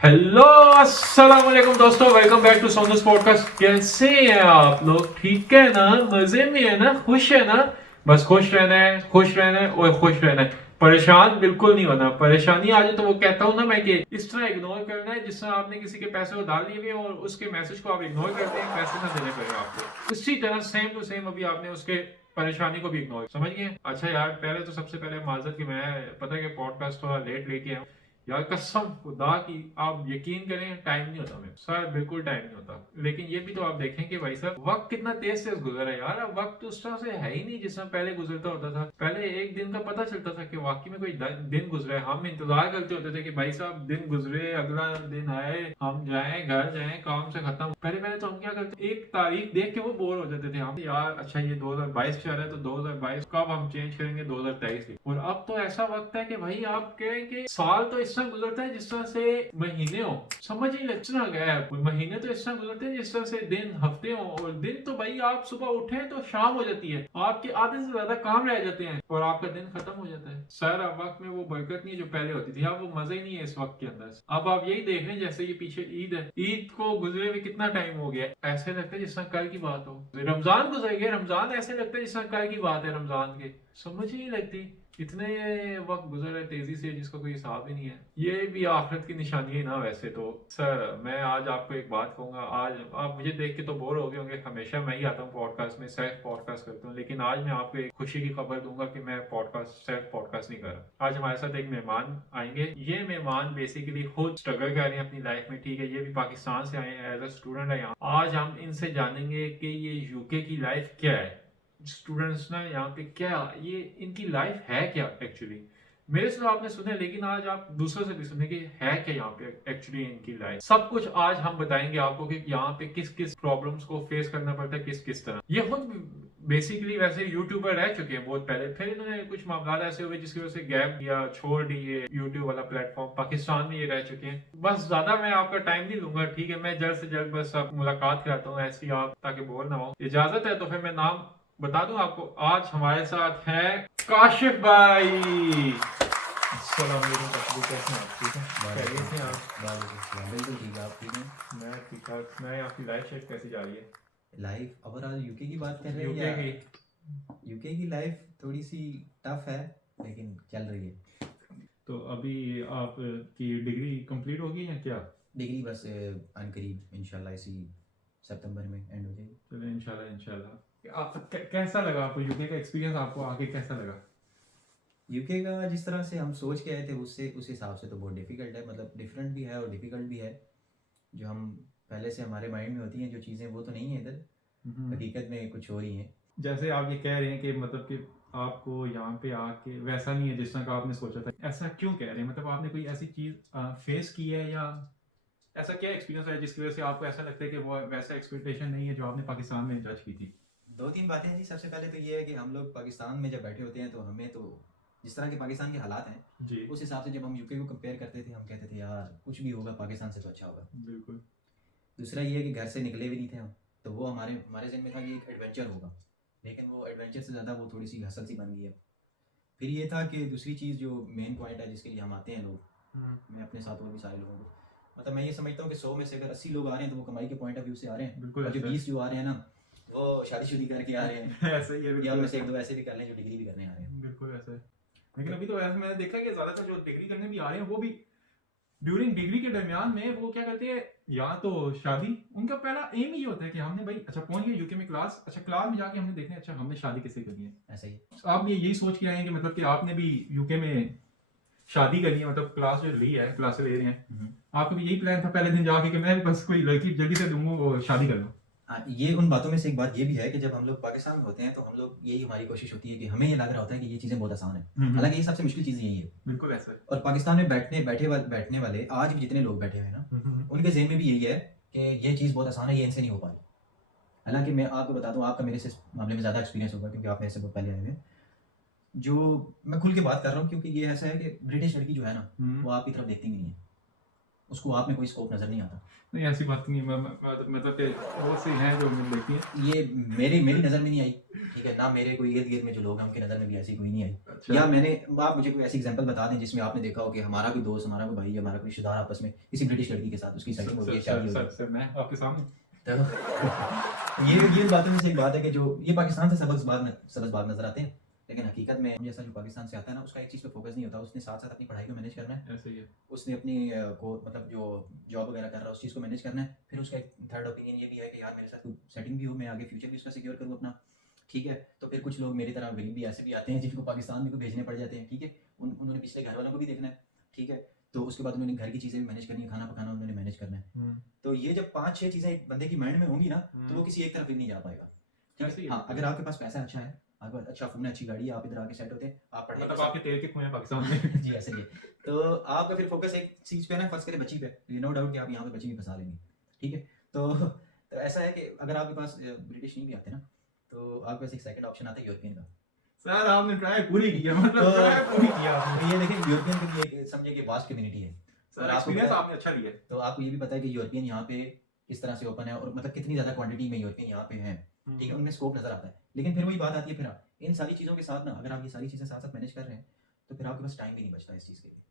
Hello अस्सलाम वालेकुम दोस्तों, welcome back to Sonu's podcast. कैसे हैं आप लोग? ठीक है ना? मजे में है ना? खुश है ना? बस खुश रहना है, खुश रहना है और खुश रहना है। परेशान बिल्कुल नहीं होना। परेशानी आ जाए तो वो कहता हूँ ना मैं कि इस तरह इग्नोर करना है जिस तरह आपने किसी के पैसे उधार लिए हुए और उसके मैसेज को आप इग्नोर करते हैं, पैसे ना देने पड़े आपको। उसी तरह सेम टू सेम अभी आपने उसके परेशानी को भी इग्नोर, समझ गए? अच्छा यार, पहले तो सबसे पहले माजरत कि मैं पता है कि पॉडकास्ट थोड़ा लेट लेके आया हूँ यार। कसम खुदा की आप यकीन करें, टाइम नहीं होता मेरे सर, बिल्कुल टाइम नहीं होता। लेकिन ये भी तो आप देखें कि भाई साहब वक्त कितना तेज तेज गुजरा है यार। अब वक्त उस तरह से है ही नहीं जिस तरह पहले गुजरता होता था। पहले एक दिन का पता चलता था कि वाकई में कोई दिन गुजरा है। हम इंतजार करते होते थे कि भाई साहब दिन गुजरे, अगला दिन आए, हम जाएं, घर जाएं, काम से खत्म। पहले पहले तो हम क्या करते, एक तारीख देख के वो बोर हो जाते थे हम, यार अच्छा ये 2022 चल रहा है तो 2022 कब हम चेंज करेंगे 2023 में। और अब तो ऐसा वक्त है कि भाई आप कहें कि साल तो इस तरह गुजरता है जिस तरह से महीने हो, समझ ही लचना गया है। महीने तो इस तरह गुजरते हैं जिस तरह से दिन हफ्ते हो, और दिन तो भाई आप सुबह उठे तो शाम हो जाती है, आपके आधे से ज्यादा काम रह जाते हैं और आपका दिन खत्म हो जाता है। सर अब वक्त में वो बरकत नहीं है जो पहले होती थी। अब वो मजा ही नहीं है इस वक्त के अंदर। अब आप यही देख रहे हैं, जैसे ये पीछे ईद है, ईद को गुजरे हुए कितना टाइम हो गया, ऐसे लगता है जिस तरह कल की बात हो। रमजान गुजर गया, रमजान ऐसे लगता है जिस तरह कल की बात है रमजान के, समझ ही नहीं लगती। इतने वक्त गुजर रहे तेजी से जिसका कोई हिसाब ही नहीं है। ये भी आखिरत की निशानी है ना वैसे तो। सर मैं आज आपको एक बात कहूंगा, आज आप मुझे देख के तो बोर हो गए होंगे, हमेशा मैं ही आता हूँ पॉडकास्ट में, सेल्फ पॉडकास्ट करता हूँ। लेकिन आज मैं आपको एक खुशी की खबर दूंगा कि मैं पॉडकास्ट सेल्फ पॉडकास्ट नहीं कर रहा। आज हमारे साथ एक मेहमान आएंगे। ये मेहमान बेसिकली खुद स्ट्रगल कर रहे हैं अपनी लाइफ में, ठीक है। ये भी पाकिस्तान से आए हैं, एज अ स्टूडेंट है यहाँ। आज हम इनसे जानेंगे कि ये यूके की लाइफ क्या है, स्टूडेंट्स ना यहाँ पे क्या, ये इनकी लाइफ है क्या एक्चुअली। मेरे से तो आपने सुने, लेकिन आज आप दूसरों से भी सुने कि है क्या यहाँ पे एक्चुअली इनकी लाइफ। सब कुछ आज हम बताएंगे आपको कि यहाँ पे किस किस प्रॉब्लम्स को फेस करना पड़ता है, किस किस तरह। ये खुद बेसिकली वैसे यूट्यूबर रह चुके हैं बहुत पहले, फिर इन्होंने कुछ मामला ऐसे हुए जिसकी वजह से गैप दिया, छोड़ दी ये यूट्यूब वाला प्लेटफॉर्म। पाकिस्तान में ये रह चुके हैं। बस ज्यादा मैं आपका टाइम नहीं लूंगा, ठीक है। मैं जल्द से जल्द बस आप मुलाकात कराता हूँ ऐसी, आप ताकि बोर ना हो। इजाजत है तो फिर मैं नाम बता दूं आपको। आज हमारे साथ है काशिफ भाई। अस्सलाम वालेकुम काशिफ भाई, कैसे हैं आप? ठीक है, खैरियत से हैं आप? बिल्कुल ठीक है। आप ठीक हैं? मैं ठीक ठाक। मैं आपकी लाइफ शेप कैसी जा रही है? लाइफ ओवरऑल यूके की बात कर रहे हैं यूके या? की। यूके की लाइफ थोड़ी सी टफ है, लेकिन चल रही है। तो अभी आप की डिग्री कंप्लीट होगी या क्या? डिग्री बस अनकरीब इंशाल्लाह इसी सितंबर में एंड हो जाएगी। चलो इंशाल्लाह इंशाल्लाह। कैसा लगा आपको यूके का एक्सपीरियंस? आपको आगे कैसा लगा? यूके का जिस तरह से हम सोच के आए थे उससे उस हिसाब से तो बहुत डिफ़िकल्ट है, मतलब डिफरेंट भी है और डिफ़िकल्ट भी है। जो हम पहले से हमारे माइंड में होती हैं जो चीज़ें, वो तो नहीं है इधर, हकीकत में कुछ हो रही हैं। जैसे आप ये कह रहे हैं कि मतलब कि आपको यहाँ पे आके वैसा नहीं है जिस तरह का आपने सोचा था, ऐसा क्यों कह रहे हैं? मतलब आपने कोई ऐसी चीज फेस की है, या ऐसा क्या एक्सपीरियंस है जिसकी वजह से आपको ऐसा लगता है कि वो वैसा एक्सपेक्टेशन नहीं है जो आपने पाकिस्तान में जज की थी? दो तीन बातें हैं जी। सबसे पहले तो ये है कि हम लोग पाकिस्तान में जब बैठे होते हैं तो हमें तो जिस तरह के पाकिस्तान के हालात हैं जी उस हिसाब से जब हम यूके को कंपेयर करते थे हम कहते थे यार कुछ भी होगा पाकिस्तान से तो अच्छा होगा। बिल्कुल। दूसरा ये है कि घर से निकले भी नहीं थे हम, तो वो हमारे हमारे ज़हन में था कि एक एडवेंचर होगा, लेकिन वो एडवेंचर से ज़्यादा वो थोड़ी सी हसल सी बन गई है। फिर ये था कि दूसरी चीज़ जो मेन पॉइंट है जिसके लिए हम आते हैं लोग, मैं अपने साथ और भी सारे लोगों को, मतलब मैं ये समझता हूँ कि 100 में से अगर 80 लोग आ रहे हैं तो वो कमाई के पॉइंट ऑफ व्यू से आ रहे हैं। बिल्कुल और जो ऐसा 20 जो आ रहे हैं ना वो शादीशुदी करके आ रहे हैं ऐसा ही है, या बिल्कुल उनमें से ऐसा एक दो ऐसे भी कर लें जो डिग्री भी करने आ रहे हैं। बिल्कुल ऐसा है। लेकिन अभी तो ऐसा मैंने देखा कि ज्यादातर जो डिग्री करने भी आ रहे हैं वो भी ड्यूरिंग डिग्री के दरमियान में वो क्या करते हैं, या तो शादी, उनका पहला एम ही होता है कि हमने भाई अच्छा पहुंच गए यूके में क्लास, अच्छा क्लास में जाके हमने देखना है अच्छा हमने शादी किससे करनी है। ऐसा ही। आप ये यही सोच के आए हैं कि मतलब कि आपने भी यूके में शादी करनी है, मतलब क्लास जो ली है, क्लास ले रहे हैं, आपका भी यही प्लान था पहले दिन जाके कि मैं बस कोई लड़की जल्दी से दूंगा और शादी कर लूँ? हाँ, ये उन बातों में से एक बात ये भी है कि जब हम लोग पाकिस्तान में होते हैं तो हम लोग यही हमारी कोशिश होती है कि हमें ये लग रहा होता है कि ये चीज़ें बहुत आसान है, हालांकि ये सबसे मुश्किल चीज़ यही है। बिल्कुल ऐसा है। और पाकिस्तान में बैठने वाले आज भी जितने लोग बैठे हुए हैं ना उनके जहन में भी यही है कि ये चीज़ बहुत आसान है, ये इनसे नहीं हो पा रही। हालांकि मैं आपको बता दूं, आपका मेरे से इस मामले में ज़्यादा एक्सपीरियंस होगा क्योंकि आप मेरे से बहुत पहले आए हुए हैं। जो मैं खुल के बात कर रहा हूँ क्योंकि ये ऐसा है कि ब्रिटिश लड़की जो है ना वो आपकी तरफ देखती भी नहीं है। उसको आप में कोई स्कोप नज़र नहीं आता। नहीं ऐसी बात नहीं, मतलब कि बहुत सी हैं जो मिल देखी हैं। ये मेरी नज़र में नहीं आई, ठीक है? ना मेरे कोई इर्द-गिर्द में जो लोग हैं उनकी नज़र में भी ऐसी कोई नहीं आई। अच्छा। या आप मुझे कोई ऐसी एग्ज़ाम्पल बता दें जिसमें आपने देखा हो कि हमारा कोई दोस्त, हमारा कोई भाई, हमारा कोई रिश्तेदार आपस में किसी ब्रिटिश लड़की के साथ उसकी सेटिंग हो गई है, शादी हो गई है। सर मैं आपके सामने। तो ये बातों में से एक बात है कि जो ये पाकिस्तान से सबक नज़र आते हैं, लेकिन हकीकत में जैसा जो पाकिस्तान से आता है ना, उसका एक चीज़ पे फोकस नहीं होता। उसने साथ-साथ अपनी पढ़ाई को मैनेज करना है, ऐसे ही है। उसने अपनी को मतलब जो जॉब वगैरह कर रहा है उस चीज़ को मैनेज करना है। फिर उसका एक थर्ड ओपिनियन ये भी है कि यार मेरे साथ कोई सेटिंग भी हो, मैं आगे फ्यूचर भी उसका सिक्योर करूँ अपना, ठीक है? तो फिर कुछ लोग मेरी तरह गरीब भी ऐसे भी आते हैं जिनको पाकिस्तान भी को भेजने पड़ जाते हैं, ठीक है? उन्होंने पिछले घर वालों को भी देखना है, ठीक है? तो उसके बाद उन्होंने घर की चीज़ें भी मैनेज करनी है, खाना पकाना उन्होंने मैनेज करना है। तो ये जब 5-6 चीज़ें एक बंदे की माइंड में होंगी ना, तो वो किसी एक तरफ भी नहीं जा पाएगा, ठीक ऐसे ही है? है। हाँ, अगर आपके पास पैसा अच्छा है, आपके पास अच्छा फ़ोन है, अच्छी गाड़ी है, आप इधर आके सेट होते हैं, आप पढ़ाई मतलब कर आपके तेल के कुएं हैं पाकिस्तान में। जी, ऐसे ही है। तो आपका फिर फ़ोकस एक चीज़ पे है ना, फ़र्ज़ करें बच्ची पे, नो डाउट कि आप यहाँ पे बच्ची भी फँसा लेंगे, ठीक है? तो ऐसा है कि अगर आपके पास ब्रिटिश नहीं भी आते ना, तो आपके पास एक सेकंड ऑप्शन आता है यूरोपियन का। सर आपने ट्राई पूरी की है, मतलब तो ट्राई पूरी किया आपने। ये देखिए यूरोपियन की भी एक समझिए कि वास्ट कम्युनिटी है। और सर आपको एक्सपीरियंस पता है आपने अच्छा लिया है। तो आपको ये भी पता है कि यूरोपियन यहाँ पे किस तरह से ओपन है और मतलब कितनी ज़्यादा क्वांटिटी में यूरोपियन यहाँ पे हैं, ठीक है? उनमें स्कोप नज़र आता है। लेकिन फिर वही बात आती है फिर इन सारी चीज़ों के साथ ना अगर आप ये सारी चीज़ें साथ-साथ मैनेज कर रहे हैं, तो फिर आपके पास टाइम भी नहीं बचता इस चीज़ के लिए,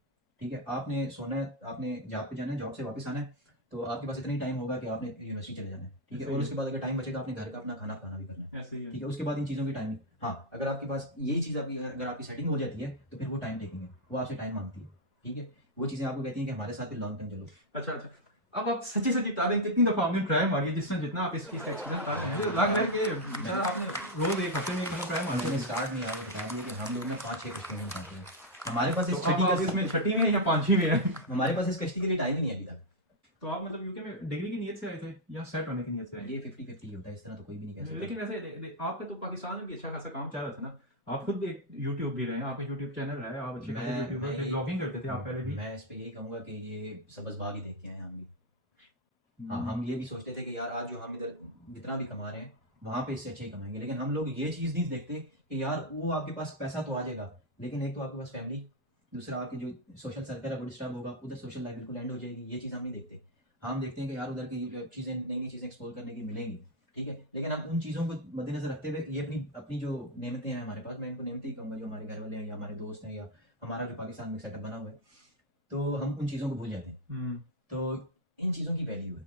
ठीक है? आपने सोना है, आपने जॉब पे जाना है, जॉब से वापस आना है, तो आपके पास इतना ही टाइम होगा कि आपने यूनिवर्सिटी चले जाना है, ठीक है? सही और है। उसके बाद अगर टाइम बचेगा आपने घर का अपना खाना पकाना भी करना है, ऐसे ही है। ठीक है? उसके बाद इन चीज़ों की टाइम नहीं। हाँ, अगर आपके पास यही चीज़ अगर आपकी सेटिंग हो जाती है, तो फिर वो टाइम टेकिंग है, वो आपसे टाइम माँगती है, ठीक है? वो चीज़ें आपको कहती हैं कि हमारे साथ भी लॉन्ग टर्म चलो। अच्छा, अच्छा। अब आप सच्ची सच्ची बता दें कितनी दफ़ा आपने ट्राई मारी है, जिसमें जितना आप इस चीज़ का एक्सपीरियंस बता रहे हैं, मुझे लग रहा है कि सर आपने रोज़ 1 हफ्ते में 1 मतलब ट्राई मारी मैंने है। स्टार्ट में आपको बता दिया कि हम लोग ना 5-6 कश्तियों में जाते हैं। हमारे पास तो इस अब छठी आप का इसमें छठी में या पाँचवीं में हैं? हमारे पास इस कश्ती के लिए टाइम ही नहीं है अभी तक। तो आप मतलब यूके में डिग्री की नीयत से आए थे या सेट होने की नीयत से आए? ये 50-50 होता है, इस तरह तो कोई भी नहीं कह सकता। लेकिन वैसे आपका तो पाकिस्तान में भी अच्छा खासा काम चल रहा था ना? आप खुद भी एक यूट्यूब भी रहे हैं, आपका यूट्यूब चैनल रहा है, आप अच्छे खासे यूट्यूबर थे, ब्लॉगिंग करते थे आप पहले भी। मैं इस पे यही कहूँगा कि ये सब्ज़ बाग ही देख के आए हैं हम भी। हाँ, हम ये भी सोचते थे कि यार आज जो हम इधर जितना भी कमा रहे हैं, वहाँ पे इससे अच्छे ही कमाएँगे। लेकिन हम लोग ये चीज़ नहीं देखते कि यार वो आपके पास पैसा तो आ जाएगा, लेकिन एक तो आपके पास फैमिली, दूसरा आपकी जो सोशल सर्कल है वो डिस्टर्ब होगा, उधर सोशल लाइफ बिल्कुल एंड हो जाएगी। ये चीज़ हम नहीं देखते। हम देखते हैं कि यार उधर की चीज़ें नई-नई चीज़ें एक्सप्लोर करने की मिलेंगी, ठीक है? लेकिन हम उन चीज़ों को मद्देनज़र रखते हुए ये अपनी जो नेमतें हैं हमारे पास, मैं इनको नेमतें ही कहूँगा, जो हमारे घर वाले हैं या हमारे दोस्त हैं या हमारा जो पाकिस्तान में सेटअप बना हुआ है, तो हम उन चीज़ों को भूल जाते हैं। तो इन चीज़ों की वैल्यू है।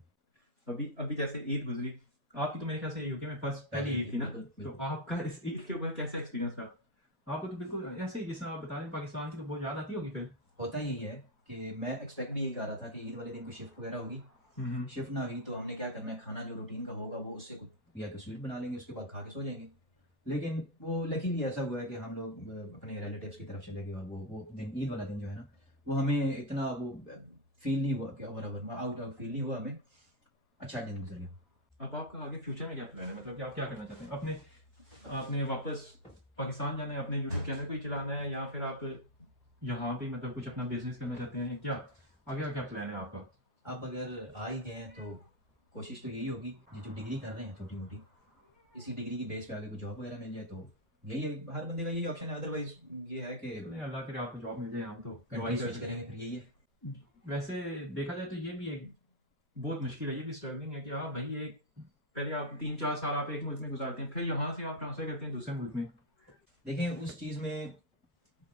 अभी अभी जैसे ईद गुजरी, आपकी तो मेरे ख्याल से यूके में फर्स्ट पहली ईद थी ना? बिल्कुल, तो बिल्कुल। आपका इस ईद के ऊपर कैसा एक्सपीरियंस रहा? आपको तो बिल्कुल ऐसे ही जिस तरह आप बता रहे हैं पाकिस्तान की तो बहुत याद आती होगी फिर? होता यही है कि मैं एक्सपेक्ट भी यही कर रहा था कि ईद वाले दिन कोई शिफ्ट वगैरह होगी। शिफ्ट ना हुई तो हमने क्या करना है, खाना जो रूटीन का होगा वो उससे कुछ या तो स्वीट बना लेंगे, उसके बाद खा के सो जाएँगे। लेकिन वो लकीली ऐसा हुआ है कि हम लोग अपने रिलेटिव्स की तरफ चले गए और वो दिन ईद वाला दिन जो है ना, वो हमें इतना वो फ़ील नहीं हुआ कि ओवर आउट आउट फ़ील नहीं हुआ हमें। अच्छा दिन गुज़र गया। अब आपका आगे फ्यूचर में क्या प्लान है? मतलब कि आप क्या करना चाहते हैं? आपने वापस पाकिस्तान जाना है, अपने यूट्यूब चैनल को ही चलाना है या फिर आप यहाँ पे मतलब कुछ अपना बिज़नेस करना चाहते हैं? क्या आगे का क्या प्लान है आपका? अब अगर आ ही गए हैं तो कोशिश तो यही होगी, ये जो डिग्री कर रहे हैं छोटी-मोटी, इसी डिग्री की बेस पे आगे कोई जॉब वगैरह मिल जाए तो यही है, हर बंदे का यही ऑप्शन है। अदरवाइज़ ये है कि नहीं, अल्लाह करे आपको जॉब मिल जाए, हम तो दुआ कंट्री ही स्विच करते हैं। करेंगे, फिर यही है। वैसे देखा जाए तो ये भी एक बहुत मुश्किल है, ये भी स्ट्रगलिंग है कि आप भाई एक पहले आप 3-4 साल आप एक मुल्क में गुजारते हैं, फिर यहाँ से आप ट्रांसफ़र करते हैं दूसरे मुल्क में। देखिए उस चीज़ में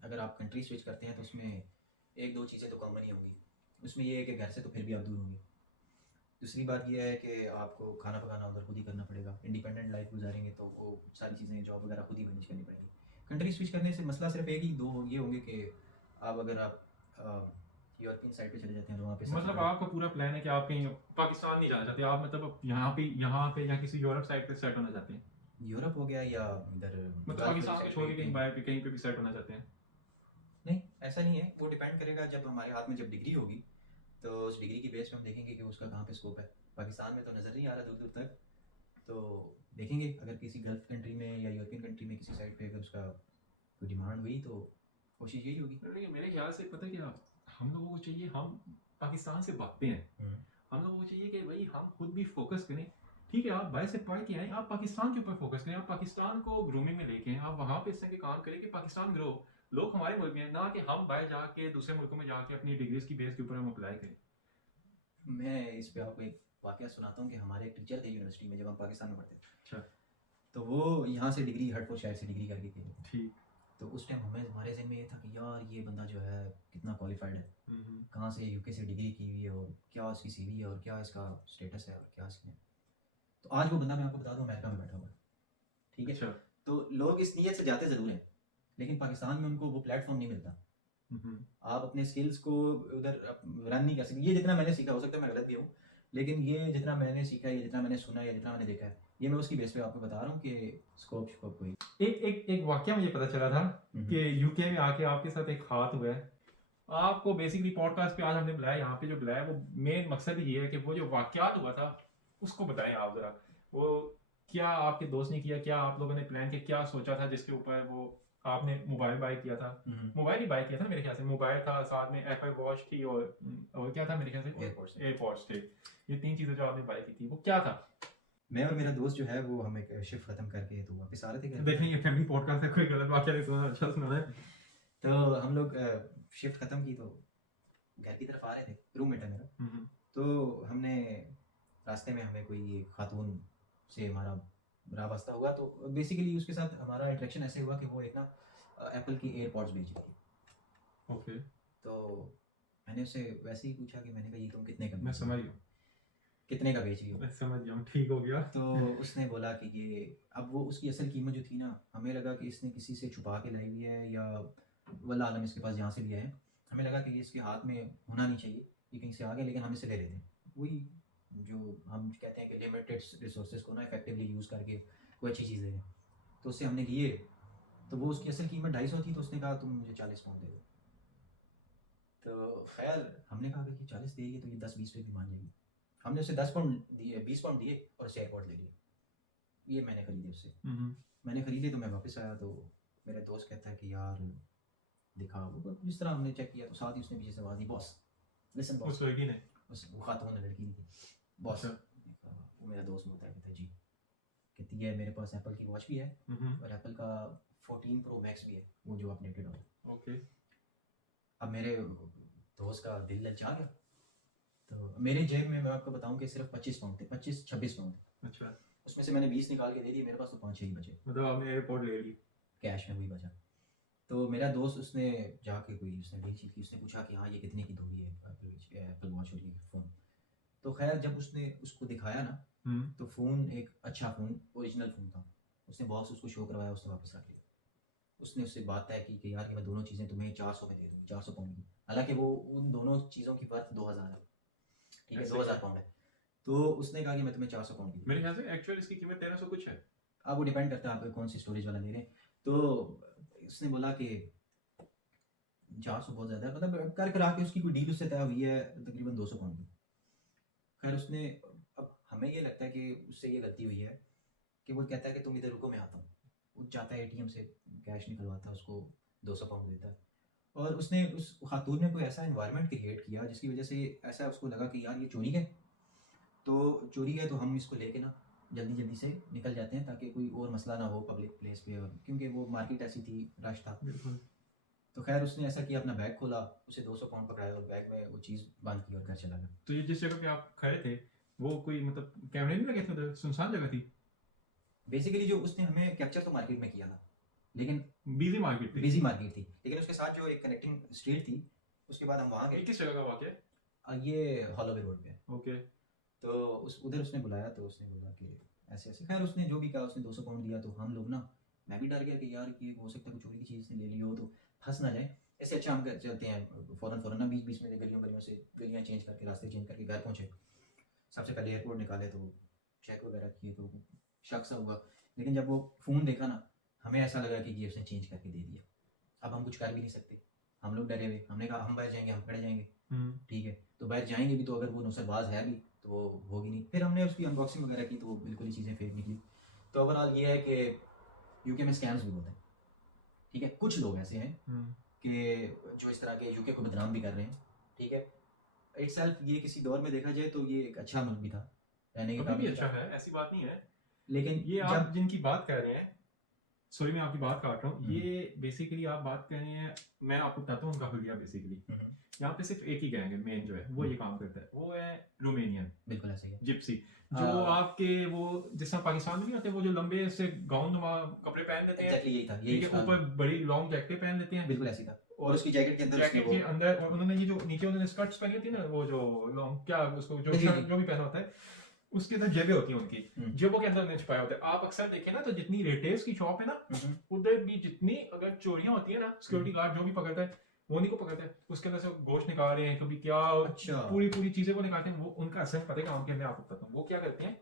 अगर आप कंट्री स्विच करते हैं तो उसमें 1-2 चीज़ें तो कॉमन ही होंगी। उसमें ये है कि घर से तो फिर भी आप दूर होंगे। दूसरी बात ये है कि आपको खाना पकाना उधर खुद ही करना पड़ेगा। इंडिपेंडेंट लाइफ़ गुज़ारेंगे तो वो सारी चीज़ें जॉब वगैरह खुद ही मैनेज करनी पड़ेंगी। कंट्री स्विच करने से मसला सिर्फ़ एक ही 2 ये होंगे कि अगर आप यूरोपियन साइड पे चले जाते हैं तो वहाँ पे सबसे मतलब बड़ा आपका पूरा प्लान है कि आप कहीं पाकिस्तान नहीं जाना चाहते, आप मतलब यहाँ पे या किसी यूरोप साइड पे सेट होना चाहते हैं? यूरोप हो गया या इधर मतलब गल्फ़ वाली पाकिस्तान को साइड छोड़ पे के कहीं बाहर पे कहीं पे भी सेट होना चाहते हैं? नहीं, ऐसा नहीं है। वो डिपेंड करेगा जब हमारे हाथ में जब डिग्री होगी, तो उस डिग्री की बेस पे हम देखेंगे कि उसका कहाँ पे स्कोप है। पाकिस्तान में तो नज़र नहीं आ रहा दूर-दूर तक, तो देखेंगे अगर किसी गल्फ़ कंट्री में या यूरोपियन कंट्री में किसी साइड पे अगर उसका कोई डिमांड हुई तो कोशिश यही होगी। नहीं, मेरे ख्याल से पता है क्या, हम लोगों को चाहिए, हम पाकिस्तान से भागते हैं, हुँ। हम लोगों को चाहिए कि भाई हम खुद भी फोकस करें। ठीक है, आप बाहर से पढ़ के आए, आप पाकिस्तान के ऊपर फोकस करें, आप पाकिस्तान को ग्रूमिंग में लेके आएं, आप वहाँ पे इस तरह के काम करें कि पाकिस्तान ग्रो। लोग हमारे मुल्क में हैं, ना कि हम बाहर जाके दूसरे मुल्कों में जाके अपनी डिग्रीज की बेस के ऊपर हम अप्लाई करें। मैं इस पे आपको एक वाकया सुनाता हूँ कि हमारे एक टीचर थे यूनिवर्सिटी में जब हम पाकिस्तान में पढ़ते थे। अच्छा। तो वो यहाँ से डिग्री हर्टफोर्ड शायद से डिग्री करके गए। ठीक। तो उस टाइम हमारे ज़हन में ये था कि यार ये बंदा जो है कितना क्वालिफाइड है, कहाँ से यूके से डिग्री की हुई है और क्या उसकी सीवी है और क्या इसका स्टेटस है और क्या इसकी है। तो आज वो बंदा मैं आपको बता दूँ अमेरिका में बैठा हुआ है, ठीक है। अच्छा। तो लोग इस नीयत से जाते ज़रूर हैं, लेकिन पाकिस्तान में उनको वो प्लेटफॉर्म नहीं मिलता। आप अपने स्किल्स को उधर रन नहीं कर सकते। ये जितना मैंने सीखा, हो सकता है मैं गलत भी हूँ, लेकिन ये जितना मैंने सीखा है, ये जितना मैंने सुना है, जितना मैंने देखा है, ये मैं उसकी बेस पे आपको बता रहा हूँ कि स्कोप कोई एक वाकया मुझे पता चला था कि यूके में आके आपके साथ एक हाथ हुआ है। आपको बेसिकली पॉडकास्ट पे आज हमने बुलाया, यहाँ पे जो बुलाया वो मेन मकसद ही ये है कि वो जो वाकयात हुआ था उसको बताएं आप जरा। वो क्या आपके दोस्त ने किया, क्या आप लोगों ने प्लान किया, क्या सोचा था जिसके ऊपर वो आपने मोबाइल बाय किया था। मोबाइल ही बाय किया था मेरे ख्याल से, मोबाइल था, साथ में एप्पल वॉच थी और क्या था मेरे ख्याल से, एयरपोर्ट्स थे। ये 3 चीजें जो आपने बाय की थी वो क्या था? मैं और मेरा दोस्त जो है वो हम एक शिफ्ट खत्म करके तो वापस आ रहे थे घर। देखें ये फैमिली पॉडकास्ट है, कोई गलत वाकया नहीं सुना, अच्छा सुना है। तो हम लोग शिफ्ट खत्म की तो घर की तरफ आ रहे थे, रूममेट है मेरा। तो हमने रास्ते में हमें कोई खातून से हमारा राबस्ता हुआ। तो बेसिकली उसके साथ हमारा इंटरेक्शन ऐसे हुआ कि वो एक ना एप्पल की एयरपॉड्स बेच रही थी। ओके। तो मैंने उससे वैसे ही पूछा कि मैंने कहा ये तुम कितने का, मैं समझ गया, कितने का बेच रही हो? मैं समझ गया, ठीक हो गया। तो उसने बोला कि ये, अब वो उसकी असल कीमत जो थी ना, हमें लगा कि इसने किसी से छुपा के लाई हुई है या वल्लाह आलम इसके पास जहाँ से लिया है। हमें लगा कि ये इसके हाथ में होना नहीं चाहिए, ये कहीं से आ गया, लेकिन हम इसे ले लेते हैं। वही जो हम कहते हैं कि लिमिटेड रिसोर्सेज को ना इफेक्टिवली यूज़ करके कोई अच्छी चीज़ दे दें। तो उससे हमने लिए, तो वो उसकी असल कीमत 250 थी। तो उसने कहा तुम मुझे 40 पाउंड दे दो। तो खैर हमने कहा कि 40 देगी तो ये 10-20 पे भी मान जाएगी। हमने उसे 10 पाउंड दिए, 20 पाउंड दिए और उसे एयरपोर्ट ले लिए। ये मैंने खरीदे उससे। मैंने खरीदे तो मैं वापस आया तो मेरा दोस्त कहता है कि यार दिखा। वो जिस तरह हमने चेक किया तो साथ ही उसने पीछे से आवाज़ दी, बॉस लिसन बॉस। उस लड़की ने, वो खातून लड़की नहीं थी, बॉस। वो मेरा दोस्त होता है, कहता है जी, कहती है मेरे पास एप्पल की वॉच भी है और एप्पल का 14 प्रो मैक्स भी है, वो जो अपडेटेड हो। ओके। अब मेरे दोस्त का दिल ललचा गया। तो मेरे जेब में मैं आपको बताऊं कि सिर्फ 25 पाउंड थे, 25-26 पाउंड। अच्छा। उसमें से मैंने 20 निकाल के दे दिए, मेरे पास तो 5-6 ही बचे, मतलब आपने एयरपोर्ट ले ली, कैश में वही बचा। तो मेरा दोस्त उसने जाके कोई उसने डील की, उसने पूछा कि हाँ ये कितने की दोगी है एप्पल वॉच और ये फ़ोन। तो खैर जब उसने उसको दिखाया ना, तो फ़ोन एक अच्छा फ़ोन, ओरिजिनल फ़ोन था। उसने बॉक्स उसको शो करवाया, उसने वापस रख लिया। उसने उससे बात तय की कि यार कि मैं दोनों चीज़ें तुम्हें 400 में दे दूँगी, 400 पाउंड की। हालांकि वो उन दोनों चीज़ों की वर्थ 2000 है, ठीक है, 2000 पाउंड है। तो उसने कहा कि मैं तुम्हें 400 पाउंड की मेरे ख्याल से एक्चुअल इसकी कीमत 1300 कुछ है। अब वो डिपेंड करता है आप कौन सी स्टोरेज वाला ले रहे हैं। तो उसने बोला कि 400 बहुत ज़्यादा है, मतलब कर करा के उसकी कोई डील उससे तय हुई है तकरीबन 200 पाउंड की। खैर उसने, अब हमें ये लगता है कि उससे ये गलती हुई है कि वो कहता है कि तुम इधर रुको मैं आता हूँ। वो जाता है एटीएम से कैश निकलवाता है, उसको 200 पाउंड देता है। और उसने उस खातून ने कोई ऐसा इन्वायरमेंट क्रिएट किया जिसकी वजह से ऐसा उसको लगा कि यार ये चोरी है, तो चोरी है तो हम इसको लेके ना जल्दी जल्दी से निकल जाते हैं ताकि कोई और मसला ना हो पब्लिक प्लेस पे। और क्योंकि वो मार्केट ऐसी थी, रश था। बिल्कुल। तो खैर उसने ऐसा किया, अपना बैग खोला, उसे 200 पाउंड पकड़ाया और बैग में वो चीज़ बंद की और घर चला गया। तो ये जिस जगह पे आप खड़े थे वो कोई मतलब कैमरे नहीं लगे थे उधर, सुनसान जगह थी? बेसिकली जो उसने हमें कैप्चर तो मार्केट में किया था, लेकिन बिजी मार्केट थी। बिजी मार्केट थी, लेकिन उसके साथ जो एक कनेक्टिंग स्ट्रीट थी, उसके बाद हम वहाँ ये गए। किस जगह का वाकया है? ये हॉलोवे रोड पे है। ओके। तो उधर उसने बुलाया तो उसने बोला कि ऐसे ऐसे। खैर उसने जो भी कहा, उसने 200 पाउंड दिया। तो हम लोग ना, मैं भी डर गया कि यार ये हो सकता है कोई चोरी की चीज़ ले ली हो तो फंस ना जाए। इससे अच्छा हम चलते हैं फ़ौरन फ़ौरन ना, बीच बीच में गलियों से गलियाँ चेंज करके, रास्ते चेंज करके घर पहुँचे। सबसे पहले एयरपोर्ट निकाले तो चेक वगैरह किए तो शक सा हुआ, लेकिन जब वो फ़ोन देखा ना, हमें ऐसा लगा कि ये उसने चेंज करके दे दिया। अब हम कुछ कर भी नहीं सकते, हम लोग डरे हुए। हमने कहा हम बाहर जाएंगे, हम पकड़े जाएंगे, ठीक है। तो बाहर जाएंगे भी तो अगर वो नुसरबाज है भी तो वो होगी नहीं। फिर हमने उसकी अनबॉक्सिंग वगैरह की तो वो बिल्कुल ही चीज़ें फेक निकली। तो ओवरऑल ये है कि यूके में स्कैम्स भी होते हैं, ठीक है। कुछ लोग ऐसे हैं कि जो इस तरह के यूके को बदनाम भी कर रहे हैं, ठीक है। इटसेल्फ ये किसी दौर में देखा जाए तो ये एक अच्छा मुल्क भी था, रहने के अभी भी काबिल अच्छा था। है, ऐसी बात नहीं है। लेकिन ये आप जब जिनकी बात कर रहे हैं, सॉरी मैं आपकी बात काट रहा हूँ, ये बेसिकली आप बात कर रहे हैं, मैं आपको बताता हूँ उनका हुलिया। बेसिकली यहाँ पे सिर्फ एक ही गैंग है मेन जो है वो ये काम करता है, वो है रोमेनियन बिल्कुल ऐसे ही है। जिप्सी, जो आपके वो जिस तरह पाकिस्तान में नहीं होते वो जो लंबे से गाउन नुमा कपड़े पहन लेते हैं, एग्जैक्टली यही था, ठीक यही है, उसका ऊपर बड़ी लॉन्ग जैकेटें पहन लेते हैं, बिल्कुल ऐसे ही था। और और उसकी जैकेट के अंदर उसने जैकेट वो के अंदर और उन्होंने ये जो नीचे उन्होंने स्कर्ट्स पहनी होती है ना, वो जो लॉन्ग क्या उसको जो जी, शर्ट जी। जो भी पहना होता है उसके अंदर जेबें होती हैं उनकी, हम्म। जेबों के अंदर उन्हें छुपाया होता है। आप अक्सर देखें ना तो जितनी रिटेल्स की शॉप है ना उधर भी जितनी अगर चोरियां होती है ना, सिक्योरिटी गार्ड जो भी पकड़ता है वो नहीं को पकड़ता है, उसके अंदर से गोश्त निकाल रहे हैं कभी क्या, अच्छा। पूरी पूरी चीजें वो निकालते हैं। वो उनका असल पता है काम क्या, मैं आपको बताता हूँ वो क्या करते हैं।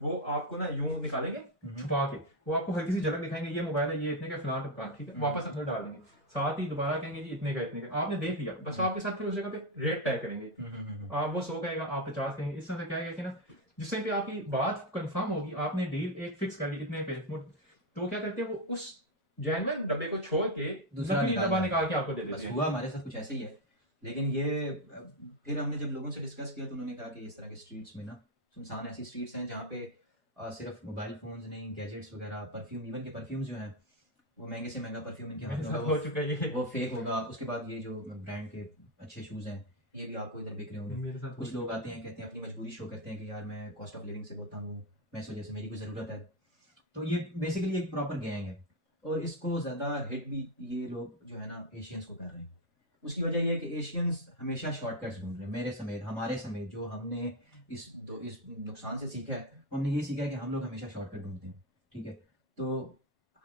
वो आपको ना यूं निकालेंगे छुपा के, वो आपको हल्की सी झलक दिखाएंगे, ये मोबाइल है, ये इतने का फलाना टपका, ठीक है, वापस अपने डाल देंगे, साथ ही दोबारा कहेंगे जी इतने का इतने का, आपने देख लिया बस, आपके साथ फिर उस जगह पे रेट तय करेंगे, आप वो 100 कहेगा आप 50 कहेंगे, इस तरह से क्या है कि ना जिस टाइम पे आपकी बात कंफर्म होगी, आपने डील एक फिक्स कर ली इतने पे, तो वो क्या करते हैं, वो उस जेन्युइन डब्बे को छोड़ के दूसरा नकली डब्बा निकाल के आपको दे बस देते हैं। हुआ हमारे साथ कुछ ऐसे ही है। लेकिन ये फिर हमने जब लोगों से डिस्कस किया तो उन्होंने कहा कि इस तरह के स्ट्रीट्स में ना, सुनसान ऐसी स्ट्रीट्स हैं जहाँ पे सिर्फ मोबाइल फोन्स नहीं, गैजेट्स वगैरह, परफ्यूम, इवन के परफ्यूम्स जो हैं वो महंगे से महंगा परफ्यूम इनके हाथ मेरे में साथ होगा, हो चुका है ये, वो फेक होगा। उसके बाद ये जो ब्रांड के अच्छे शूज़ हैं ये भी आपको इधर बिक रहे होंगे। मेरे साथ कुछ लोग आते हैं कहते हैं अपनी मजबूरी शो करते हैं कि यार मैं कॉस्ट ऑफ लिविंग से बहुत तंग हूँ, मैं इस वजह से मेरी कोई ज़रूरत है। तो ये बेसिकली एक प्रॉपर गैंग है और इसको ज़्यादा हिट भी ये लोग जो है ना एशियंस को कर रहे हैं। उसकी वजह ये है कि एशियंस हमेशा शॉर्टकट्स ढूंढ रहे हैं, मेरे समेत, हमारे समेत। जो हमने इस नुकसान से सीखा है, हमने ये सीखा है कि हम लोग हमेशा शॉर्टकट ढूंढते हैं, ठीक है। तो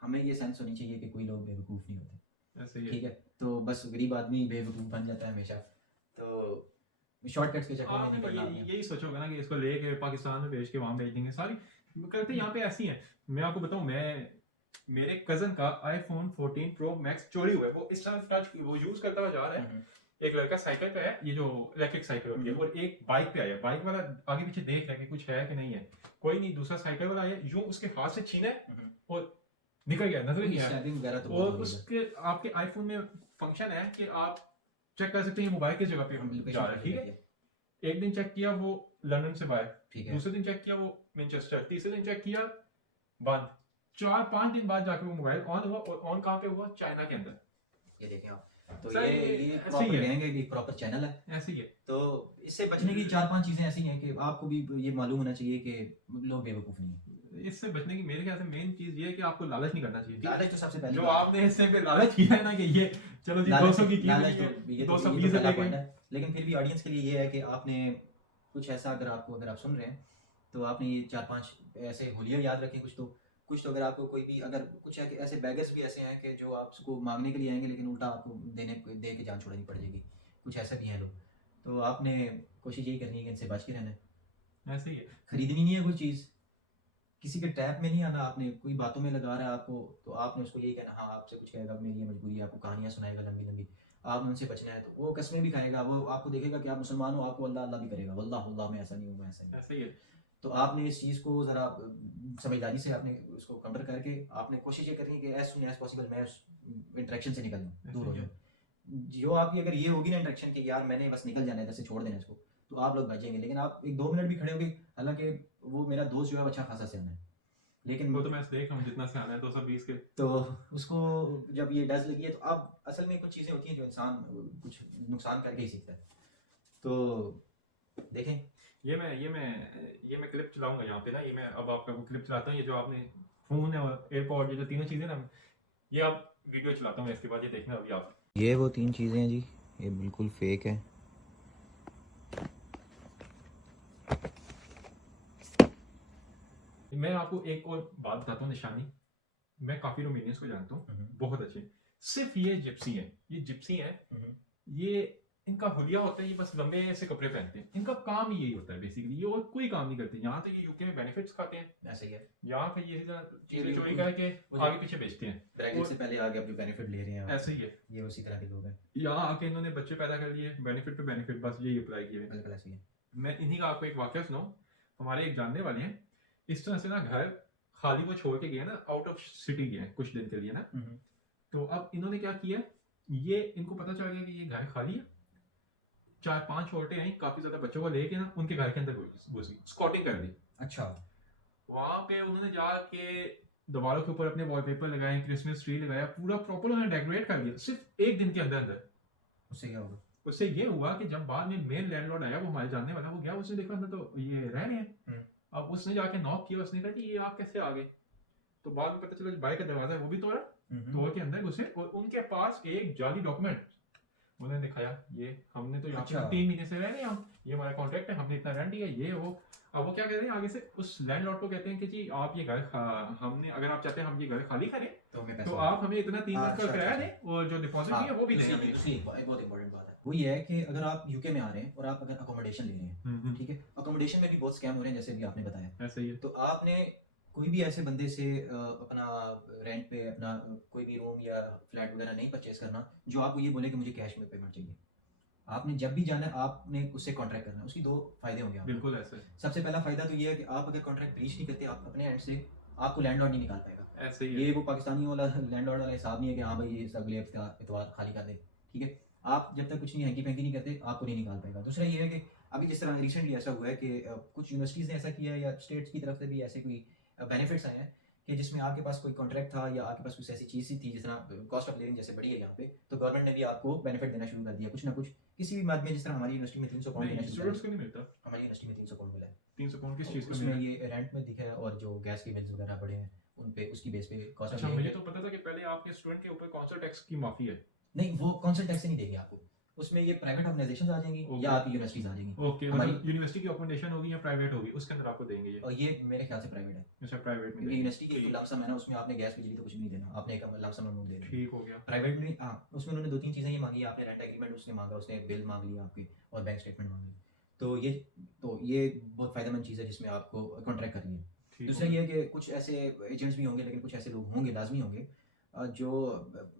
हमें ये सेंस होनी चाहिए कि कोई लोग बेवकूफ़ नहीं होते, ऐसे ही है। ठीक है। तो बस गरीब आदमी बेवकूफ़ बन जाता है हमेशा, तो शॉर्टकट्स के चक्कर में आपने नहीं पड़ना हमें। यही सोचा होगा ना कि इसको लेके पाकिस्तान में भेज के वहां भेज देंगे, सारी करते यहाँ पे ऐसी हैं। मैं आपको बताऊं, मैं मेरे कजन का आईफोन 14 प्रो मैक्स चोरी हुआ है, वो इस तरह टच वो यूज करता हुआ जा रहा है, एक लड़का साइकिल पे है, ये जो इलेक्ट्रिक साइकिल होती है, और एक बाइक पे आया, बाइक वाला आगे पीछे देख रहा है कि कुछ है कि नहीं है, कोई नहीं, दूसरा साइकिल वाला आया, यूं उसके हाथ से छीना है और निकल गया, नजर ही नहीं आया। स्नैपिंग वगैरह तो और बहुत हो रही है। उसके आपके आईफोन में फंक्शन है कि आप चेक कर सकते हैं मोबाइल की जगह पे हम जा रहा है, लोकेशन ठीक है। एक दिन चेक किया वो लंदन से बाहर, ठीक है। दूसरे दिन चेक किया वो मैनचेस्टर, तीसरे दिन चेक किया बंद, 4-5 दिन बाद जाके वो मोबाइल ऑन हुआ, और ऑन कहाँ पे हुआ, चाइना के अंदर। ये देखें आप, तो सर, ये ऐसे ही प्रॉपर है। गैंग है, एक प्रॉपर चैनल है। ऐसे ही है। तो इससे बचने की 4-5 चीजें ऐसी हैं कि आपको भी ये मालूम होना चाहिए कि लोग बेवकूफ नहीं है। इससे बचने की मेरे ख्याल से मेन चीज ये है कि आपको लालच नहीं करना चाहिए। लालच तो सबसे पहले जो आपने इससे पे लालच किया है ना कि ये चलो जी 200 की लालच कीमत तो है, ये तो 220 पहला रुपए पॉइंट की। है। लेकिन फिर भी ऑडियंस के लिए ये है कि आपने कुछ ऐसा, अगर आप सुन रहे हैं तो आपने ये 4-5 ऐसे होलिया याद रखें। कुछ तो अगर आपको कोई भी, अगर कुछ है कि ऐसे बैगर्स भी ऐसे हैं कि जो आपको मांगने के लिए आएंगे लेकिन उल्टा आपको दे के जान छोड़नी पड़ जाएगी, कुछ ऐसा भी है लोग। तो आपने कोशिश यही करनी है कि इनसे बच के रहना है। ऐसे ही है। खरीदनी नहीं है कोई चीज़, किसी के ट्रैप में नहीं आना। आपने कोई बातों में लगा रहा है आपको, तो आपने उसको यही कहना, हाँ आपसे कुछ कहेगा मेरी ये मजबूरी है, आपको कहानियाँ सुनाएगा लंबी लंबी, आपने उनसे बचना है। तो वो कस्में भी खाएगा, वो आपको देखेगा कि आप मुसलमान हो, आपको अल्लाह अल्लाह भी करेगा, वल्लाह वल्लाह मैं ऐसा नहीं हूँ, मैं ऐसा नहीं। ऐसे ही है। तो आपने इस चीज़ को ज़रा समझदारी से आपने उसको काउंटर करके आपने कोशिश ये करनी है कि एज सुन एज पॉसिबल मैं उस इंटरेक्शन से निकल जाऊँ, दूर हो जाऊँ। जो आपकी अगर ये होगी ना इंटरेक्शन कि यार मैंने बस निकल जाना है इधर से, छोड़ देना इसको, तो आप लोग बचेंगे। लेकिन आप 1-2 मिनट भी खड़े होगे, हालांकि वो मेरा दोस्त जो है अच्छा खासा सियाना है, लेकिन वो तो मैं देख रहा हूँ जितना से आना है 220 के। तो उसको जब ये डज लगी है, तो अब असल में कुछ चीज़ें होती हैं जो इंसान कुछ नुकसान करके ही सीखता है। तो देखें, ये मैं क्लिप चलाऊंगा यहाँ पे ना, ये मैं अब आपका वो क्लिप चलाता हूँ, ये जो आपने फोन है और एयरपॉड, ये जो तीनों चीजें ना, ये आप वीडियो चलाता हूँ इसके बाद, ये देखना अभी आप। ये वो 3 चीज़ें हैं जी, ये बिल्कुल फेक है। मैं आपको एक और बात बताता हूँ, निशानी, मैं काफी रोमेनियंस को जानता हूँ बहुत अच्छे, सिर्फ ये जिप्सी हैं, ये इनका हुलिया होता है, ये बस लंबे से कपड़े पहनते हैं, इनका काम ही यही होता है बेसिकली, ये और कोई काम नहीं करते। यहाँ तो ये यूके में बेनिफिट्स खाते हैं, ऐसे ही है। यहाँ पे ये चीजें चोरी करके आगे पीछे बेचते हैं, ब्रेग्जिट से पहले आगे अपनी बेनिफिट ले रहे हैं। ऐसे ही है। ये उसी तरह के लोग हैं, यहाँ आके इन्होंने बच्चे पैदा कर लिए, बेनिफिट पे बेनिफिट, बस यही अप्लाई किए। बिल्कुल ऐसे ही है। मैं इन्हीं का आपको एक वाक्य सुनाऊं, हमारे एक जानने वाले हैं, इस तरह से ना घर खाली वो छोड़ के गए ना, आउट ऑफ सिटी गए कुछ दिन के लिए ना, तो अब इन्होंने क्या किया, ये इनको पता चल गया कि ये घर खाली है, 4-5 औरतें आई काफी ज्यादा बच्चों को लेके ना उनके घर के अंदर घुसी, स्कॉटिंग कर दी। अच्छा, वहां पे उन्होंने जाके दीवारों के ऊपर अपने वॉलपेपर लगाए, क्रिसमस ट्री लगाया, पूरा प्रॉपर उन्होंने डेकोरेट कर दिया सिर्फ एक दिन के अंदर अंदर। उससे क्या होगा? उससे ये हुआ कि जब बाद में मेन लैंडलॉर्ड आया, वो हमारे जानने वाला, वो गया, उसने देखा अंदर तो ये रह रहे हैं। अब उसने जाके नॉक किया, उसने कहा कि ये आप कैसे आ गए? तो बाद में पता चला भाई का दरवाजा है वो भी तोड़ा, तोड़ के अंदर घुसे और उनके पास एक जाली डॉक्यूमेंट उन्होंने दिखाया, ये हमने तो यहाँ पे अच्छा। 3 महीने से रह रहे हैं, हम ये हमारा कॉन्ट्रैक्ट है, हमने इतना रेंट दिया, ये वो। अब वो क्या कहते हैं आगे से उस लैंडलॉर्ड को, कहते हैं कि जी आप ये घर हमने, अगर आप चाहते हैं हम ये घर खाली करें तो हमें तो पैसे आप हमें इतना 3 मंथ का अच्छा, किराया अच्छा, दें और जो डिपॉजिट भी है वो भी दें हमें। दूसरी एक बहुत इंपॉर्टेंट बात है, वो ये है कि अगर आप यूके में आ रहे हैं और आप अगर अकोमोडेशन ले रहे हैं, ठीक है, अकोमोडेशन में भी बहुत स्कैम हो रहे हैं, जैसे भी आपने बताया। ऐसे ही है। तो आपने कोई भी ऐसे बंदे से अपना रेंट पे अपना कोई भी रूम या फ्लैट वगैरह नहीं परचेस करना जो आपको ये बोले कि मुझे कैश में पेमेंट चाहिए। आपने जब भी जाना है आपने उससे कॉन्ट्रैक्ट करना है, उसकी दो फायदे होंगे आपको। बिल्कुल ऐसे सबसे पहला फायदा तो ये है कि आप अगर कॉन्ट्रैक्ट ब्रीच नहीं करते आप अपने एंड से, आपको लैंडलॉर्ड नहीं निकाल पाएगा। ऐसे ही है। ये वो पाकिस्तानी वाला लैंडलॉर्ड वाला हिसाब नहीं है कि हाँ भाई ये अगले इतवार खाली कर दे, ठीक है। आप जब तक कुछ नहीं हैंकी पैंकी नहीं करते आपको नहीं निकाल पाएगा। दूसरा ये है कि अभी जिस तरह रिसेंटली ऐसा हुआ है कि कुछ यूनिवर्सिटीज़ ने ऐसा किया है या स्टेट्स की तरफ से भी ऐसे कोई बेनिफिट्स आए हैं कि जिसमें आपके पास कोई कॉन्ट्रैक्ट था या आपके पास कुछ ऐसी चीज़ थी, जिस तरह कॉस्ट ऑफ लिविंग जैसे बढ़ी है यहाँ पे, तो गवर्नमेंट ने भी आपको बेनिफिट देना शुरू कर दिया कुछ ना कुछ किसी भी मद में। जिस तरह हमारी यूनिवर्सिटी में 300 पाउंड देना नहीं शुरू स्टूडेंट्स कर को नहीं मिलता। दिया, हमारी यूनिवर्सिटी में 300 पाउंड मिला है। 300 पाउंड किस चीज़ का उसमें मिला है? ये रेंट में दिखा है और जो गैस के बिल्स वगैरह बढ़े हैं उन पे उसकी बेस पे कॉस्ट अच्छा मुझे तो पता था कि पहले आपके स्टूडेंट के ऊपर कौंसल टैक्स की माफी है। नहीं, वो कौंसल टैक्स नहीं देगी आपको, उसमें ये प्राइवेट ऑर्गेनाइजेशंस आ जाएंगी Okay. या आपकी यूनिवर्सिटीज आ जाएंगी। ओके, मतलब यूनिवर्सिटी की अकोमोडेशन होगी या प्राइवेट होगी उसके अंदर आपको देंगे ये? और ये मेरे ख्याल से प्राइवेट है, अच्छा प्राइवेट में क्योंकि देंगे। यूनिवर्सिटी की ठीक- लमसम है ना, उसमें आपने गैस बिजली तो कुछ भी नहीं देना, आपने एक लमसम अमाउंट दे देना। ठीक हो गया। प्राइवेट में हाँ, उसमें उन्होंने 2-3 चीज़ें ये मांगी, आपने रेंट एग्रीमेंट उसने मांगा, उसने बिल मांग लिया आपके और बैंक स्टेटमेंट मांग ली। तो ये बहुत फायदेमंद चीज़ है जिसमें आपको कॉन्ट्रैक्ट करनी है। ठीक दूसरा हो ये है कि कुछ ऐसे एजेंट्स भी होंगे, लेकिन कुछ ऐसे लोग होंगे, लाजमी होंगे, जो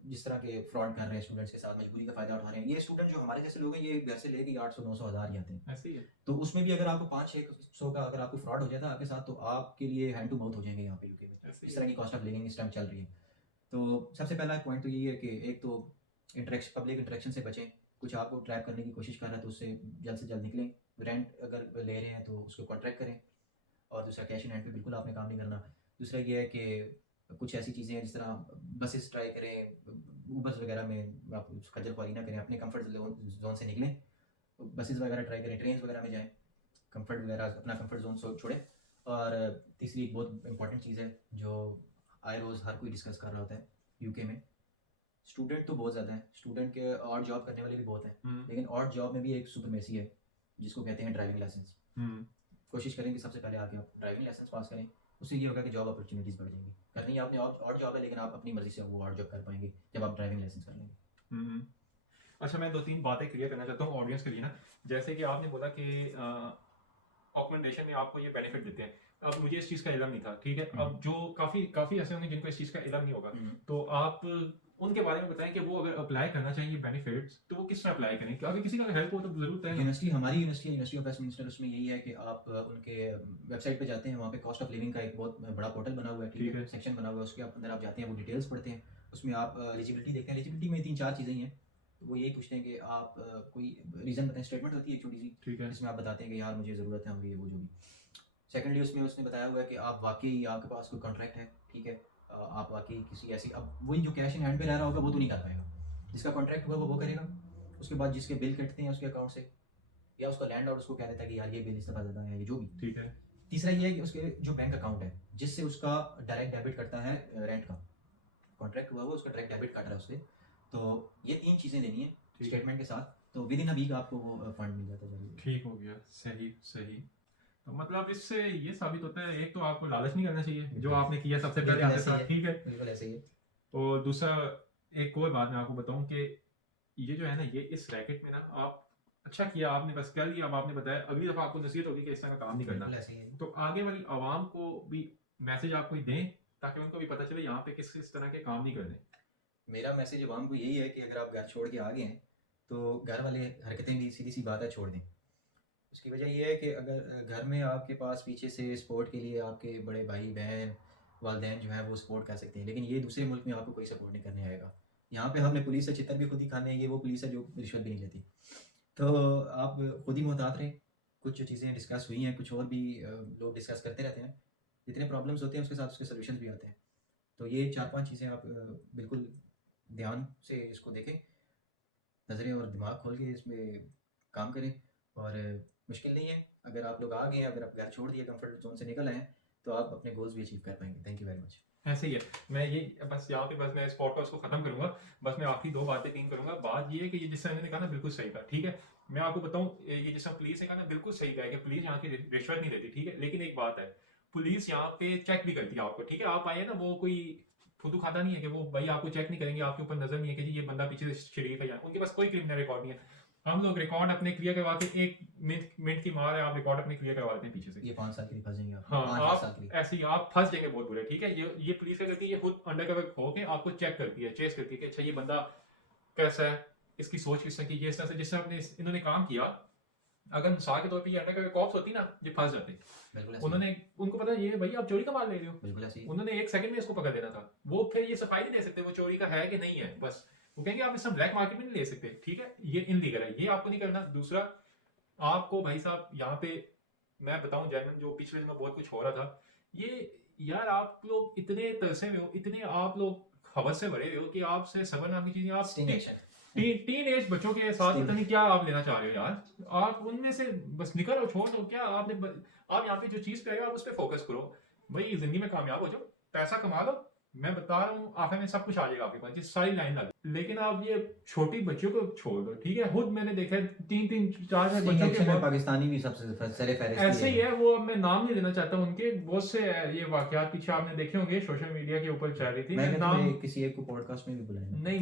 जिस तरह के फ्रॉड कर रहे हैं स्टूडेंट्स के साथ, मजबूरी का फायदा उठा रहे हैं। ये स्टूडेंट जो हमारे जैसे लोग हैं ये घर से लेके 800-900 हज़ार ही आते हैं, गया। ऐसे ही है। तो उसमें भी अगर आपको 500-600 का अगर आपको फ्रॉड हो जाता है आपके साथ, तो आपके लिए हैंड टू माउथ हो जाएंगे यहाँ पे यूके में। ऐसे ही इस तरह की कॉस्ट ऑफ लिविंग इस टाइम चल रही है। तो सबसे पहला पॉइंट तो यही है कि एक तो पब्लिक इंटरेक्शन से बचें, कुछ आपको ट्रैप करने की कोशिश कर रहा है तो उससे जल्द से जल्द निकलें। रेंट अगर ले रहे हैं तो उसको कॉन्ट्रैक्ट करें। और दूसरा कैश इन हैंड पे बिल्कुल आपने काम नहीं करना। दूसरा ये है कि कुछ ऐसी चीज़ें हैं जिस तरह बसेस ट्राई करें, ऊबर्स वगैरह में आप खज्जल ख्वारी ना करें, अपने कंफर्ट जोन से निकलें, बसेस वगैरह ट्राई करें, ट्रेन वगैरह में जाएं, कंफर्ट वगैरह अपना कंफर्ट जोन छोड़ें। और तीसरी एक बहुत इंपॉर्टेंट चीज़ है जो आए रोज़ हर कोई डिस्कस कर रहा होता है यूके में, स्टूडेंट तो बहुत ज़्यादा है, स्टूडेंट के और जॉब करने वाले भी बहुत हैं, लेकिन और जॉब में भी एक सुपरमेसी है जिसको कहते हैं ड्राइविंग लाइसेंस। कोशिश करें कि सबसे पहले आके आप ड्राइविंग लाइसेंस पास करें, उससे ये होगा कि जॉब अपॉर्चुनिटीज़ बढ़ जाएंगी। करनी है आपने और जॉब है, लेकिन आप अपनी मर्जी से वो और जॉब कर पाएंगे जब आप ड्राइविंग लाइसेंस कर लेंगे। अच्छा मैं 2-3 बातें क्लियर करना चाहता हूँ ऑडियंस के लिए ना। जैसे कि आपने बोला कि अकोमोडेशन में आपको ये बेनिफिट देते हैं। अब मुझे इस चीज़ का इल्म नहीं था, ठीक है। अब जो काफ़ी ऐसे होंगे जिनको इस चीज़ का इल्म नहीं होगा, तो आप उनके बारे में बताएं कि वो अगर अप्लाई करना चाहिए बेनिफिट्स तो वो किस तरह अप्लाई करें, कि अगर किसी का हेल्प हो तो ज़रूरत है ना। यूनिवर्सिटी हमारी यूनिवर्सिटी है, यूनिवर्सिटी ऑफ वेस्टमिंस्टर, उसमें यही है कि आप उनके वेबसाइट पे जाते हैं, वहाँ पे कॉस्ट ऑफ लिविंग का एक बहुत बड़ा पोर्टल बना हुआ है, ठीक है, सेक्शन बना हुआ है, उसके अंदर आप जाते हैं, वो डिटेल्स पढ़ते हैं, उसमें आप एलिजिबिलिटी देखते हैं। एलिजिबिलिटी में 3-4 चीज़ें ही हैं, तो वो यही पूछते हैं कि आप कोई रीज़न बताएं, स्टेटमेंट होती है एक छोटी सी, ठीक है, जिसमें आप बताते हैं कि यार मुझे ज़रूरत है, ये वो जो भी। सेकेंडली उसमें उसने बताया हुआ है कि आप वाकई आपके पास कोई कॉन्ट्रैक्ट है, ठीक है, आप वाकई किसी ऐसी, अब वही जो कैश इन हैंड पे रह रहा होगा वो तो नहीं कर पाएगा, जिसका कॉन्ट्रैक्ट हुआ वो करेगा। उसके बाद जिसके बिल कटते हैं उसके अकाउंट से, या उसका लैंडलॉर्ड उसको कह देता है कि यार ये बिल इस दफ़ा ज़्यादा है, ये जो भी, ठीक है। तीसरा ये है कि उसके जो बैंक अकाउंट है जिससे उसका डायरेक्ट डेबिट करता है, रेंट का कॉन्ट्रैक्ट हुआ उसका डायरेक्ट डेबिट काट रहा है उससे, तो ये 3 चीज़ें देनी है स्टेटमेंट के साथ, तो विद इन अ वीक आपको वो फंड मिल जाता है। ठीक हो गया, सही। तो मतलब इससे ये साबित होता है, एक तो आपको लालच नहीं करना चाहिए जो आपने किया सबसे पहले आपके साथ, ठीक है, बिल्कुल ऐसे ही है। और दूसरा एक और बात मैं आपको बताऊं कि ये जो है ना, ये इस रैकेट में ना आप अच्छा किया, आपने बस कर लिया। अब आपने बताया, अगली दफा आपको नसीहत होगी कि इस तरह का काम नहीं करना। बिल्कुल ऐसे ही है। तो आगे वाली आवाम को भी मैसेज आप कोई दें ताकि उनको भी पता चले यहाँ पे किस तरह के काम नहीं करने। मेरा मैसेज आवाम को यही है कि अगर आप घर छोड़ के आ गए हैं तो घर वाले हरकतें भी सीधी सी बात है छोड़ दें। उसकी वजह यह है कि अगर घर में आपके पास पीछे से सपोर्ट के लिए आपके बड़े भाई बहन वालदेन जो है वो सपोर्ट कर सकते हैं, लेकिन ये दूसरे मुल्क में आपको कोई सपोर्ट नहीं करने आएगा। यहाँ पे हमने पुलिस से चित्तर भी खुद ही खाने हैं, ये वो पुलिस है जो रिश्वत भी नहीं लेती। तो आप खुद ही मोहतात रहें। कुछ जो चीज़ें डिस्कस हुई हैं, कुछ और भी लोग डिस्कस करते रहते हैं, जितने प्रॉब्लम्स होते हैं उसके साथ उसके सोल्यूशन भी आते हैं। तो ये 4-5 चीज़ें आप बिल्कुल ध्यान से इसको देखें नज़रें और दिमाग खोल के इसमें काम करें। और मुश्किल नहीं है, अगर आप लोग आ गए हैं, अगर आप घर छोड़ दिए, कंफर्ट जोन से निकल आए हैं, तो आप अपने गोल्स भी अचीव कर पाएंगे। Thank you very much. ऐसे ही है। मैं ये बस यहाँ पे बस मैं इस पॉडकास्ट को खत्म करूंगा। बस मैं आखिरी 2 बातें 3 करूंगा। बात ये है कि ये जिस तरह मैंने कहा ना बिल्कुल सही था, ठीक है। मैं आपको बताऊं, ये जिस तरह पुलिस ने कहा ना बिल्कुल सही कहा है कि पुलिस यहाँ की रिश्वत नहीं लेती, ठीक है। लेकिन एक बात है, पुलिस यहाँ पे चेक भी करती है आपको, ठीक है। आप आए ना, वो कोई फुदू खाता नहीं है कि वो भाई आपको चेक नहीं करेंगे, आपके ऊपर नजर नहीं है कि जी ये बंदा पीछे से शरीफ है। उनके पास कोई क्रिमिनल रिकॉर्ड नहीं है। हम लोग रिकॉर्ड अपने क्लियर करवा के 1 मिनट की मार है, आप रिकॉर्ड अपने क्लियर करवा देते हैं पीछे से। ये 5 साल के लिए फंसेंगे आप। हाँ, 5 साल आप के लिए। ऐसे ही आप फंस जाएंगे बहुत बुरे, ठीक है। ये पुलिस क्या करती है, ये खुद अंडरकवर होके आपको चेक करती है, चेस करती है कि अच्छा ये बंदा कैसा है, इसकी सोच किस तरह की, ये इस तरह से जिस तरह इन्होंने काम किया। अगर मिसाल के तौर पे ये अंडरकवर कॉप्स होती ना, ये फंस जाते। बिल्कुल ऐसे ही। उन्होंने उनको पता ये भाई आप चोरी का माल ले रहे हो, बिल्कुल ऐसे ही। उन्होंने 1 सेकंड में इसको पकड़ लेना था। वो फिर ये सफाई नहीं दे सकते वो चोरी का है कि नहीं है, बस वो कहेंगे आप इससे ब्लैक मार्केट में नहीं ले सकते, ठीक है। ये इनलीगल है, ये आपको नहीं करना। दूसरा, आपको भाई साहब यहाँ पे मैं बताऊं जैमन, जो पिछले दिनों बहुत कुछ हो रहा था, ये यार आप लोग इतने तरसे हुए हो, इतने आप लोग हवस से भरे हुए हो कि आपसे सबर नाम की चीजें आप स्टिंग एक्शन। टीन एज बच्चों के साथ Sting. पता नहीं क्या आप लेना चाह रहे हो यार। आप उनमें से बस निकल और छोड़ दो। क्या आप यहाँ पे जो चीज पे आए हो आप उस पर फोकस करो भाई, जिंदगी में कामयाब हो जाओ, पैसा कमा लो। मैं बता रहा हूँ आखिर में सब कुछ आ जाएगा आपके पास, ये सारी लाइन लग। लेकिन आप ये छोटी बच्चियों को छोड़ दो, ठीक है। खुद मैंने देखा है 3-4 स्टिंग बच्चों एक्शन के में पाकिस्तानी भी सबसे सरे फहरिस्त ऐसे ही है। वो मैं नाम नहीं लेना चाहता, उनके बहुत से ये वाकयात पीछे आपने देखे होंगे सोशल मीडिया के ऊपर चल रही थी। मैं नाम किसी एक को पॉडकास्ट में भी बुलाया नहीं,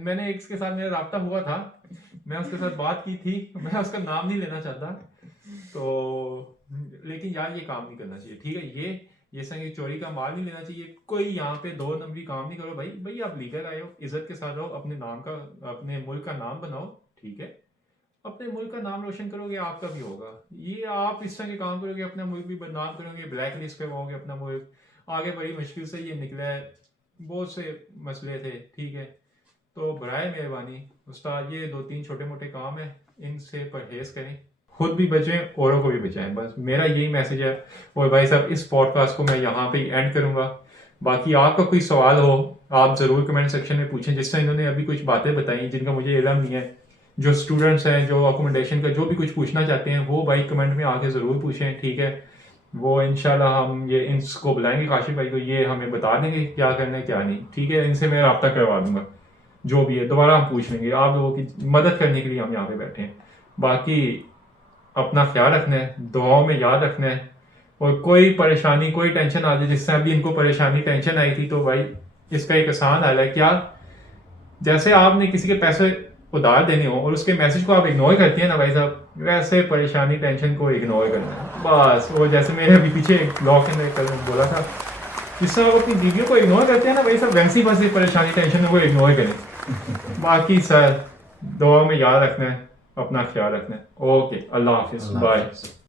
मैंने एक के साथ मेरा राब्ता हुआ था, मैं उसके साथ बात की थी, मैं उसका नाम नहीं लेना चाहता। तो लेकिन यार ये काम नहीं करना चाहिए, ठीक है। ये संग चोरी का माल नहीं लेना चाहिए। कोई यहाँ पे 2 नंबरी काम नहीं करो भाई। भाई आप लीगल आए हो, इज्जत के साथ रहो, अपने नाम का, अपने मुल्क का नाम बनाओ, ठीक है। अपने मुल्क का नाम रोशन करोगे, आपका भी होगा। ये आप इस तरह के काम करोगे, अपना मुल्क भी बदनाम करोगे, ब्लैक लिस्ट पे होगे अपना मुल्क। आगे बड़ी मुश्किल से ये निकला है, बहुत से मसले थे, ठीक है। तो बराए मेहरबानी उस्ताद, ये 2-3 छोटे मोटे काम है, इनसे परहेज करें, खुद भी बचें, औरों को भी बचाएं। बस मेरा यही मैसेज है। और भाई साहब इस पॉडकास्ट को मैं यहाँ पे एंड करूँगा। बाकी आपका कोई सवाल हो आप ज़रूर कमेंट सेक्शन में पूछें। जिस तरह इन्होंने अभी कुछ बातें बताई जिनका मुझे इल्म नहीं है, जो स्टूडेंट्स हैं, जो अकोमोडेशन का जो भी कुछ पूछना चाहते हैं, वो भाई कमेंट में आके ज़रूर पूछें, ठीक है। वो इंशाल्लाह हम ये इनको बुलाएंगे, काशिफ भाई को, ये हमें बता देंगे क्या करना है क्या नहीं, ठीक है। इनसे मैं रब्ता करवा दूंगा, जो भी है दोबारा हम पूछ लेंगे। आप लोगों की मदद करने के लिए हम यहाँ पे बैठे हैं। बाकी अपना ख्याल रखना है, दुआओं में याद रखना है। और कोई परेशानी, कोई टेंशन आ जाए, जिससे अभी इनको परेशानी टेंशन आई थी, तो भाई इसका एक आसान हल है। क्या, जैसे आपने किसी के पैसे उधार देने हो और उसके मैसेज को आप इग्नोर करती हैं ना भाई साहब, वैसे परेशानी टेंशन को इग्नोर करना है बस। वो जैसे मेरे अभी पीछे एक ब्लॉग में बोला था, जिस तरह आप अपनी बीवियों को इग्नोर करते हैं ना भाई साहब, वैसी बस परेशानी टेंशन को इग्नोर करें। बाकी सर दुआ में याद रखना है, अपना ख्याल रखना है। ओके, अल्लाह हाफिज, बाय।